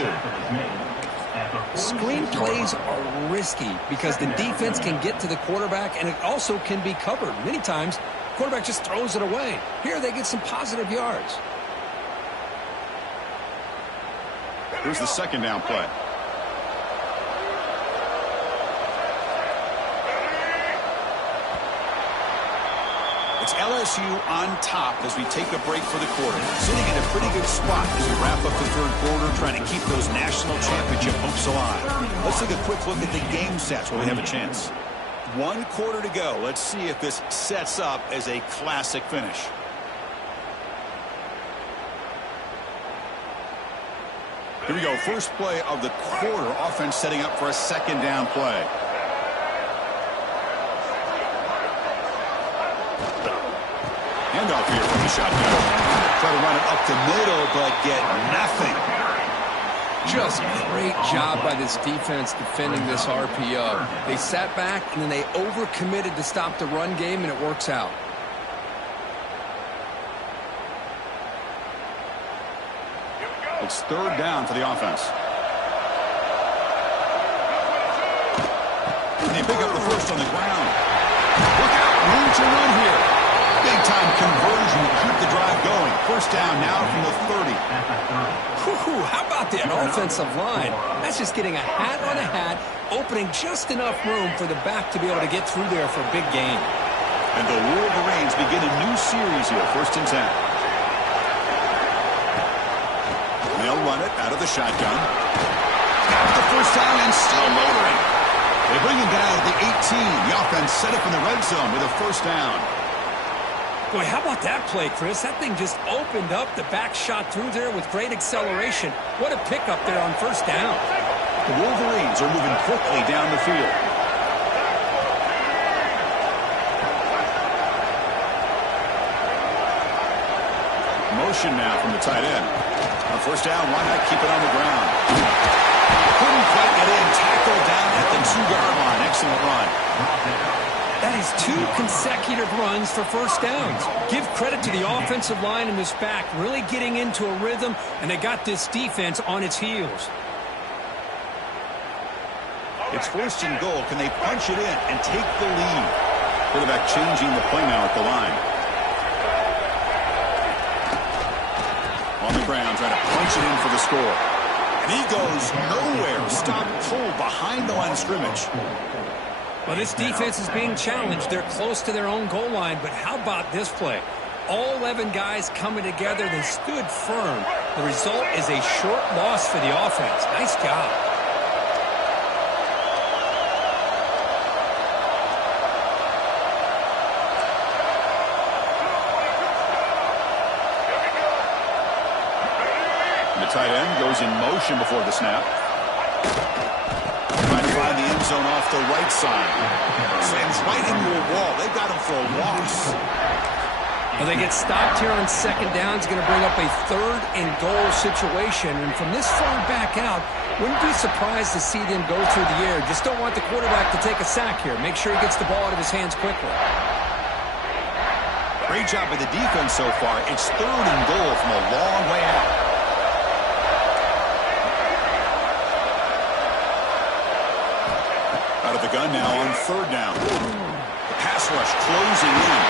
Screen plays are risky because the defense can get to the quarterback, and it also can be covered. Many times, the quarterback just throws it away. Here, they get some positive yards. Here's the 2nd down play. It's LSU on top as we take a break for the quarter. Sitting in a pretty good spot as we wrap up the 3rd quarter, trying to keep those national championship hopes alive. Let's take a quick look at the game stats while we have a chance. 1 quarter to go. Let's see if this sets up as a classic finish. Here we go. First play of the quarter. Offense setting up for a 2nd down play. Handoff here from the shotgun. Try to run it up the middle, but get nothing. Just great job by this defense defending this RPO. They sat back, and then they overcommitted to stop the run game, and it works out. It's 3rd down for the offense. They pick up the first on the ground. Look out, room to run here. Big-time conversion to keep the drive going. 1st down now from the 30. How about that offensive line? That's just getting a hat on a hat, opening just enough room for the back to be able to get through there for a big gain. And the Wolverines begin a new series here, 1st and 10. They'll run it out of the shotgun. Got the 1st down and still motoring. They bring him down at the 18. The offense set up in the red zone with a 1st down. Boy, how about that play, Chris? That thing just opened up. The back shot through there with great acceleration. What a pickup there on 1st down. The Wolverines are moving quickly down the field. Motion now from the tight end. On 1st down, why not keep it on the ground? Couldn't quite get in. Tackled down at the 2-yard line. Excellent run. That is 2 consecutive runs for 1st downs. Give credit to the offensive line and this back, really getting into a rhythm, and they got this defense on its heels. It's 1st and goal. Can they punch it in and take the lead? Quarterback changing the play now at the line. On the ground, trying to punch it in for the score. And he goes nowhere. Stop pull behind the line of scrimmage. Well, this defense is being challenged. They're close to their own goal line, but how about this play? All 11 guys coming together. They stood firm. The result is a short loss for the offense. Nice job. The tight end goes in motion before the snap. Trying to find the end zone off the right side. Slams right into a wall. They've got him for a loss. Well, they get stopped here on 2nd down. It's going to bring up a 3rd and goal situation. And from this far back out, Wouldn't be surprised to see them go through the air. Just don't want the quarterback to take a sack here. Make sure he gets the ball out of his hands quickly. Great job by the defense so far. It's 3rd and goal from a long way out. Out of the gun now on 3rd down. The pass rush closing in.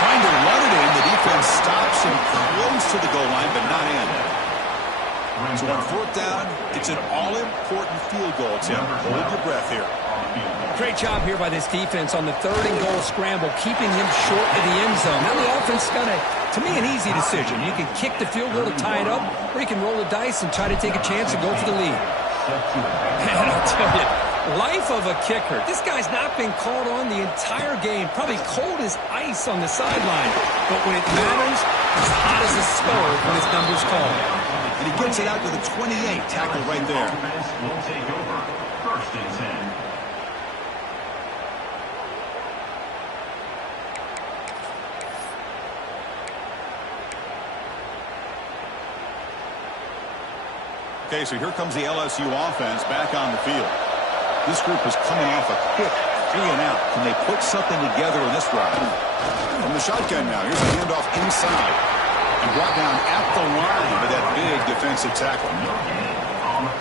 Trying to run it in. The defense stops him close to the goal line, but not in. So on 4th down, it's an all-important field goal, Tim. Hold your breath here. Great job here by this defense on the 3rd and goal scramble, keeping him short of the end zone. Now the offense got to me, an easy decision. You can kick the field goal to tie it up, or you can roll the dice and try to take a chance and go for the lead. And I'll tell you, life of a kicker. This guy's not been called on the entire game. Probably cold as ice on the sideline. But when it matters, he's hot as a stove when his number's called. And he gets it out to the 28, tackle right there. Will take over. 1st and 10. Okay, so here comes the LSU offense back on the field. This group is coming off a quick 3 and out. Can they put something together in this drive? From the shotgun now, here's a handoff inside. And brought down at the line with that big defensive tackle.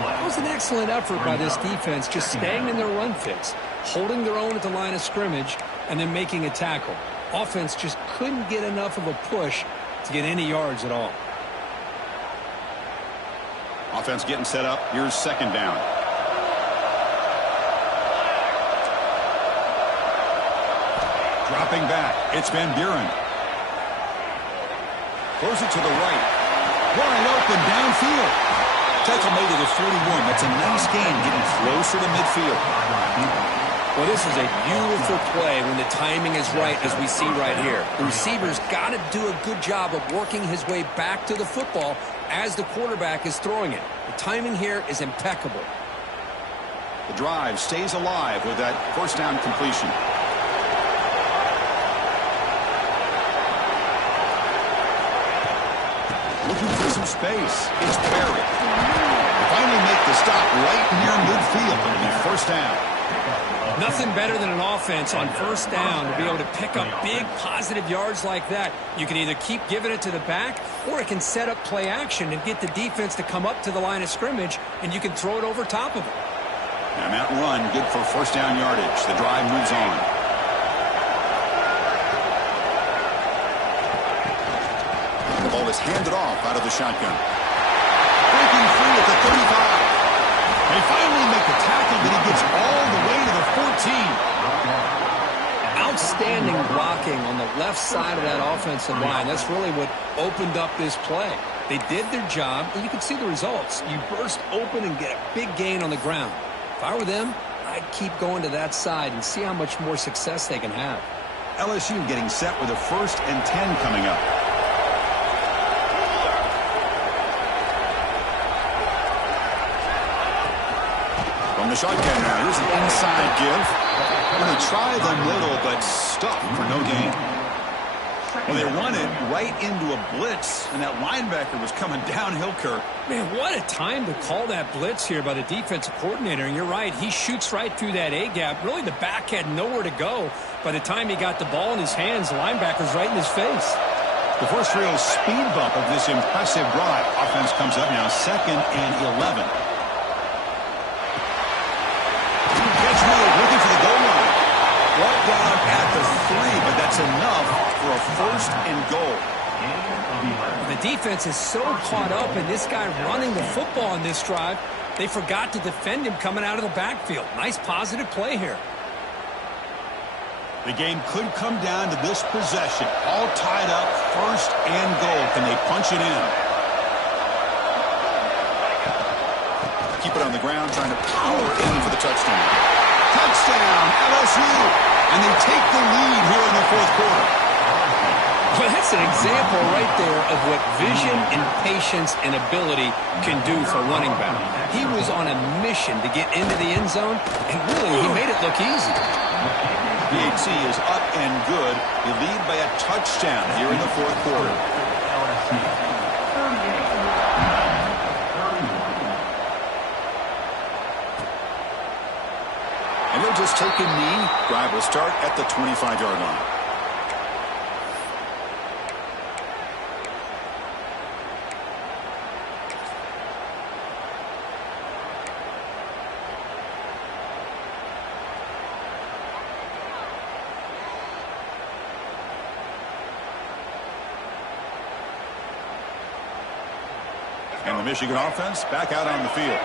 That was an excellent effort by this defense, just staying in their run fits, holding their own at the line of scrimmage, and then making a tackle. Offense just couldn't get enough of a push to get any yards at all. Offense getting set up. Here's 2nd down. Dropping back. It's Van Buren. Throws it to the right. Wide open downfield. Tackle made to the 41. That's a nice gain, getting closer to midfield. Well, this is a beautiful play when the timing is right, as we see right here. The receiver's got to do a good job of working his way back to the football as the quarterback is throwing it. The timing here is impeccable. The drive stays alive with that 1st down completion. Looking for some space. It's Perry. They finally make the stop right near midfield. It'll be 1st down. Nothing better than an offense on 1st down to be able to pick up big positive yards like that. You can either keep giving it to the back, or it can set up play action and get the defense to come up to the line of scrimmage, and you can throw it over top of it. And that run, good for 1st down yardage. The drive moves on. The ball is handed off out of the shotgun. Breaking free at the 35. They finally make the tackle, but he gets all the way to the 14. Outstanding blocking on the left side of that offensive line. That's really what opened up this play. They did their job, and you can see the results. You burst open and get a big gain on the ground. If I were them, I'd keep going to that side and see how much more success they can have. LSU getting set with a 1st and 10 coming up. From the shotgun now, here's an inside give. Well, they try the middle, but stuck for no gain. Well, they run it right into a blitz, and that linebacker was coming downhill, Kirk. Man, what a time to call that blitz here by the defensive coordinator. And you're right, he shoots right through that A-gap. Really, the back had nowhere to go. By the time he got the ball in his hands, the linebacker's right in his face. The first real speed bump of this impressive drive. Offense comes up now 2nd and 11. Catch move, looking for the goal line. Brought down at the 3, but that's enough for a 1st and goal. The defense is so caught up in this guy running the football on this drive, they forgot to defend him coming out of the backfield. Nice positive play here. The game could come down to this possession. All tied up, 1st and goal. Can they punch it in? Keep it on the ground, trying to power in for the touchdown. Touchdown, LSU! And they take the lead here in the 4th quarter. Well, that's an example right there of what vision and patience and ability can do for running back. He was on a mission to get into the end zone, and really, he made it look easy. BHC is up and good. They lead by a touchdown here in the 4th quarter. And they'll just take a knee. Drive will start at the 25-yard line. And the Michigan offense back out on the field.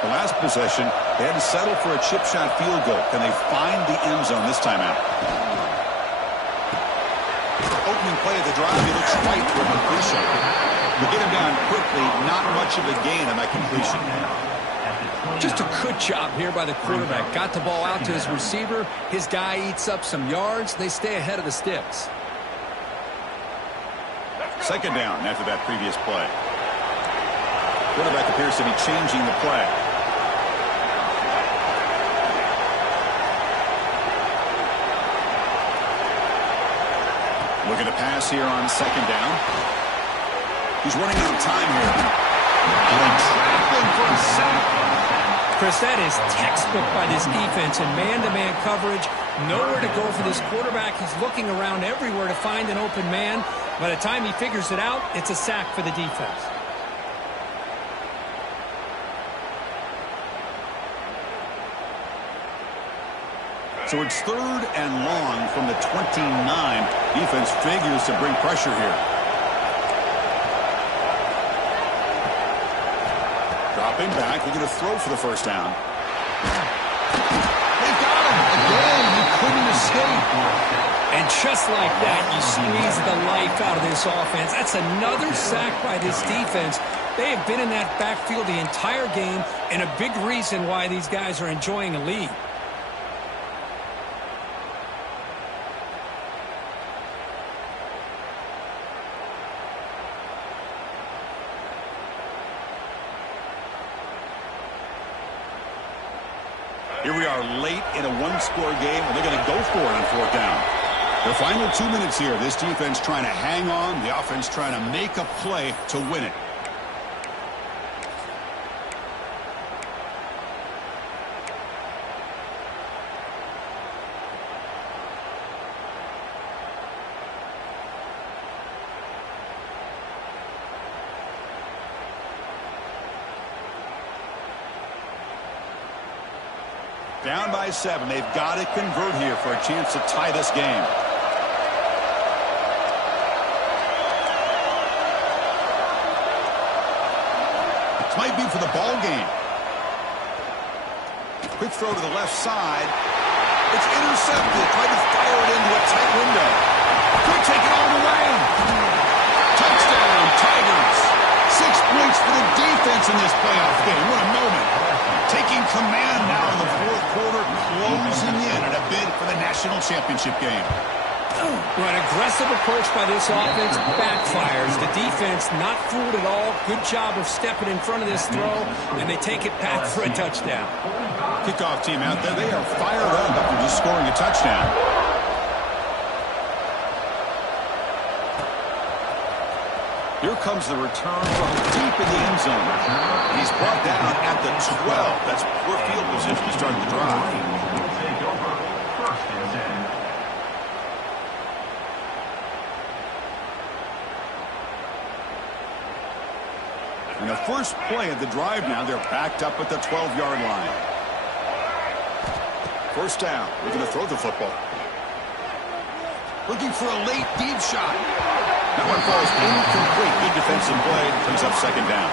The last possession, they had to settle for a chip shot field goal. Can they find the end zone this time out? Opening play of the drive, he looks right for completion. We get him down quickly, not much of a gain on that completion. Just a good job here by the quarterback. Got the ball out to his receiver. His guy eats up some yards. They stay ahead of the sticks. Second down after that previous play. Quarterback appears to be changing the play. Looking to pass here on second down. He's running out of time here. And trapped him for a sack. Chris, that is textbook by this defense in man-to-man coverage. Nowhere to go for this quarterback. He's looking around everywhere to find an open man. By the time he figures it out, it's a sack for the defense. So it's third and long from the 29. Defense figures to bring pressure here. Dropping back, they're going to throw for the first down. They got him again. He couldn't escape. And just like that, you squeeze the life out of this offense. That's another sack by this defense. They have been in that backfield the entire game, and a big reason why these guys are enjoying a lead. Here we are late in a one-score game, and they're going to go for it on fourth down. The final 2 minutes here. This defense trying to hang on. The offense trying to make a play to win it. Down by 7. They've got to convert here for a chance to tie this game. This might be for the ball game. Quick throw to the left side. It's intercepted. Tried to fire it into a tight window. Could take it all the way. Touchdown, Tigers. 6 points for the defense in this playoff game. What a moment. Taking command now in the fourth quarter, closing in a bid for the national championship game. An aggressive approach by this offense backfires. The defense not fooled at all. Good job of stepping in front of this throw, and they take it back for a touchdown. Kickoff team out there, they are fired up after just scoring a touchdown. Here comes the return from deep in the end zone. He's brought down at the 12. That's poor field position to start the drive. Take over. First and 10. In the first play of the drive now, they're backed up at the 12-yard line. First down. We're going to throw the football. Looking for a late deep shot. That one falls incomplete. Good defensive play. Brings up second down.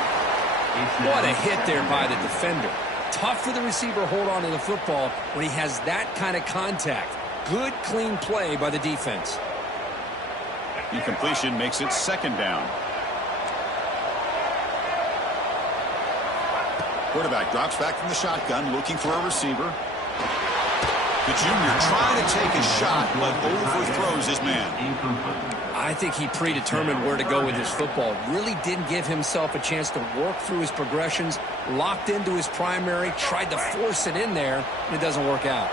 What a hit there by the defender. Tough for the receiver to hold on to the football when he has that kind of contact. Good, clean play by the defense. Incompletion makes it second down. Quarterback drops back from the shotgun, looking for a receiver. The junior trying to take a shot, but overthrows his man. I think he predetermined where to go with his football. Really didn't give himself a chance to work through his progressions. Locked into his primary, tried to force it in there, and it doesn't work out.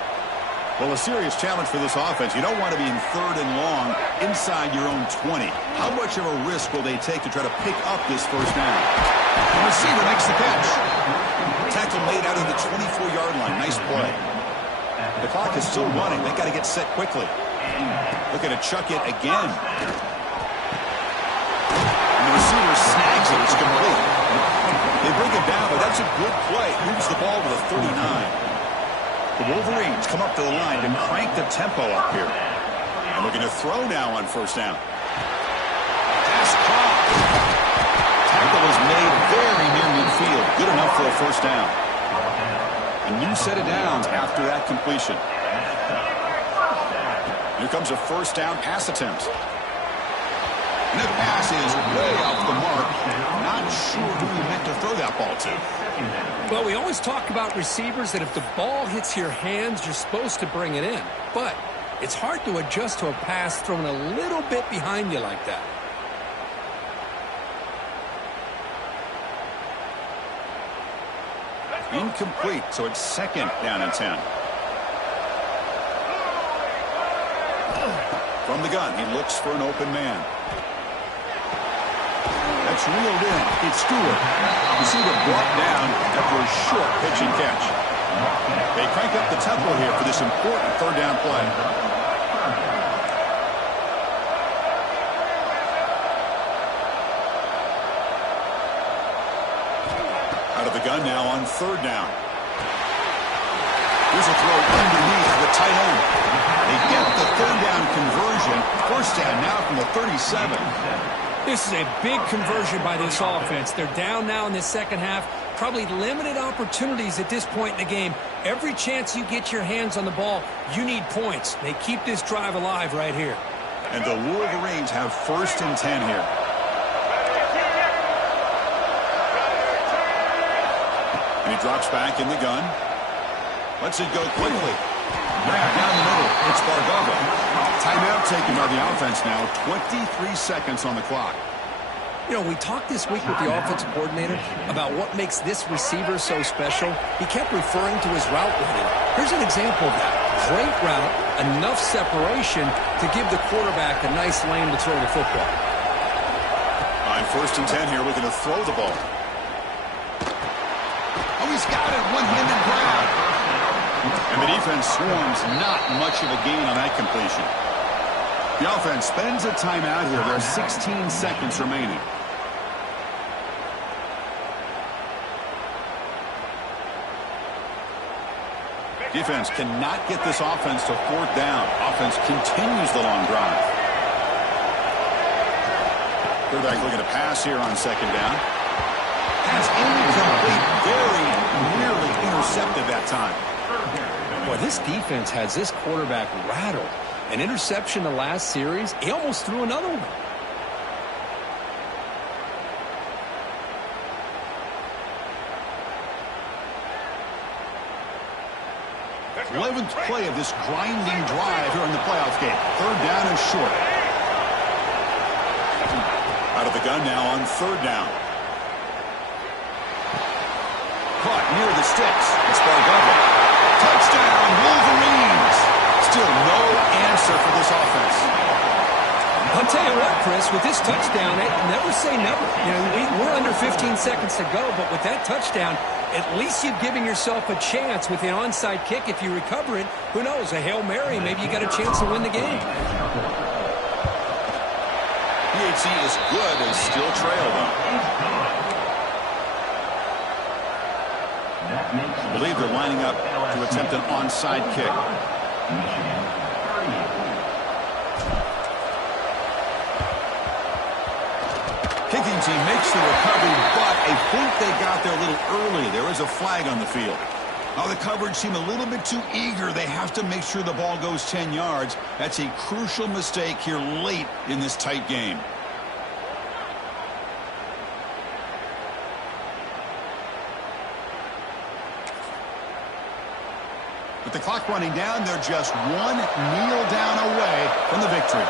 Well, a serious challenge for this offense. You don't want to be in third and long inside your own 20. How much of a risk will they take to try to pick up this first down? The receiver makes the catch. Tackle made out of the 24-yard line. Nice play. The clock is still running. They got to get set quickly. Looking to chuck it again. And the receiver snags it. It's complete. They bring it down, but that's a good play. Moves the ball to the 39. The Wolverines come up to the line to crank the tempo up here. And looking to throw now on first down. Pass caught. Tackle was made very near midfield. Good enough for a first down. A new set of downs after that completion. Here comes a first down pass attempt. And that pass is way off the mark. Not sure who he meant to throw that ball to. Well, we always talk about receivers that if the ball hits your hands, you're supposed to bring it in. But it's hard to adjust to a pass thrown a little bit behind you like that. Incomplete, so it's second down and 10. From the gun, he looks for an open man. That's reeled in. It's Stewart. You see them brought down after a short pitch and catch. They crank up the tempo here for this important third down play. Out of the gun now on third down. Here's a throw underneath the tight end. They get the third down conversion. First down now from the 37. This is a big conversion by this offense. They're down now in the second half. Probably limited opportunities at this point in the game. Every chance you get your hands on the ball, you need points. They keep this drive alive right here. And the Wolverines have first and 10 here. And he drops back in the gun. Lets it go quickly. Back down the middle. It's Bargava. Timeout taken by the offense now. 23 seconds on the clock. You know, we talked this week with the offensive coordinator about what makes this receiver so special. He kept referring to his route running. Here's an example of that. Great route, enough separation to give the quarterback a nice lane to throw the football. On first and 10 here, looking to throw the ball. Oh, he's got it. One-handed grab. And the defense swarms. Not much of a gain on that completion. The offense spends a timeout here. There are 16 seconds remaining. Defense cannot get this offense to fourth down. Offense continues the long drive. Quarterback looking to pass here on second down. Pass incomplete. Very nearly intercepted that time. Boy, this defense has this quarterback rattled. An interception the last series, he almost threw another one. 11th play of this grinding drive here in the playoff game. Third down and short. Out of the gun now on third down. Caught near the sticks. It's Bargava. Touchdown, Wolverines. Still no answer for this offense. I'll tell you what, Chris, with this touchdown, never say never. You know, we're under 15 seconds to go, but with that touchdown, at least you've given yourself a chance with an onside kick. If you recover it, who knows, a Hail Mary, maybe you got a chance to win the game. PHC is good as still trail, though. I believe they're lining up to attempt an onside kick. Kicking team makes the recovery, but I think they got there a little early. There is a flag on the field. Now the coverage seemed a little bit too eager. They have to make sure the ball goes 10 yards. That's a crucial mistake here late in this tight game. With the clock running down, they're just one kneel down away from the victory.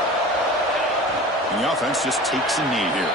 And the offense just takes a knee here.